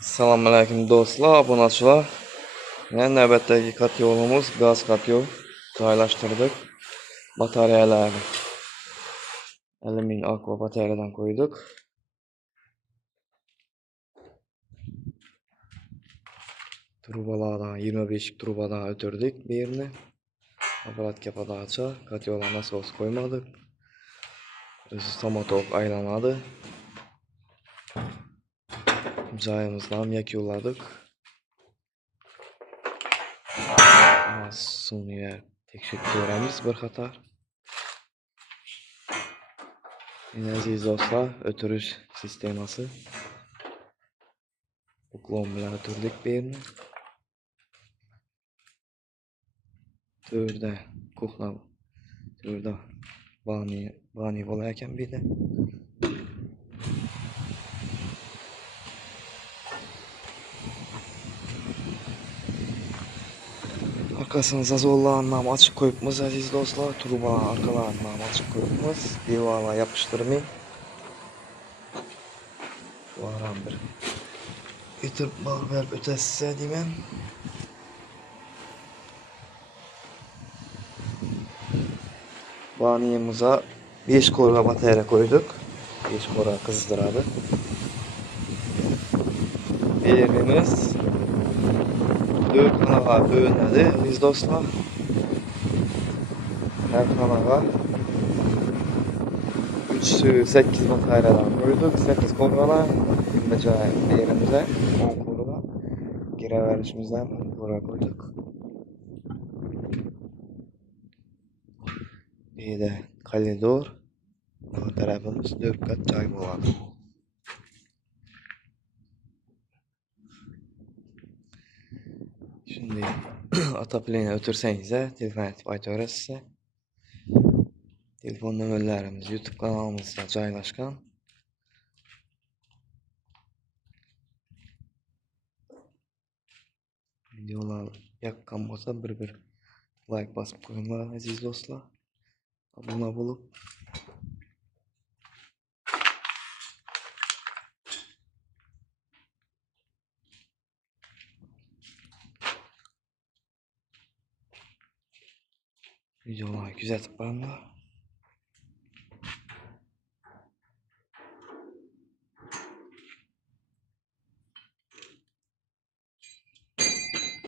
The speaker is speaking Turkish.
Assalomu alaykum do'stlar, obunachilar. Men navbatdagi kotyolimiz gaz kotyol joylashtirdik. Batareyalarni alyumin aqua batareyadan qo'ydik. Trubalardan 25 trubadan o'tirdik bu yerni. Apparatga podacha, kotyolga nasos qo'ymadik. O'zi samotok aylanadi. Joyimizni ham yakunladik. Suvni tekshirib ko'ramiz bir qator. Aziz do'stlar, o'tirish sistemasi. Buklon bilan o'tirdik bu yerni. To'rda kuxna, to'rda bani bo'lar ekan bir de. Arkasını zazollarını ham açık koyupmiz aziz do'stlar. Trubalar arkalarını ham açık koyupmiz. Devorga yapıştırmayın. Şu aram bir o'tirib bog' berib o'tasiz deyman. Baniyimize 5 korga batarya koyduk. 5 korga kızdırады. Yerimiz 4 kanaga bölünedi aziz do'stlar. Her kanaga 8 bataryadan koyduk. 8 korgalar. Mesela yerimize 10 korga. Giraverişimizden 10 korga koyduk. Bir de koridor. Bu tarafımız 4 kat joy bo'ladi. Şimdi atapleni o'tirsangiz, telefon aytib aytaverasiz. Telefon nomerlerimiz YouTube kanalımızda joylashgan. Videolar yoqqan bo'lsa bir like bosib qo'yinglar aziz do'stlar. Abone bo'lib videolarni kuzatib boringlar.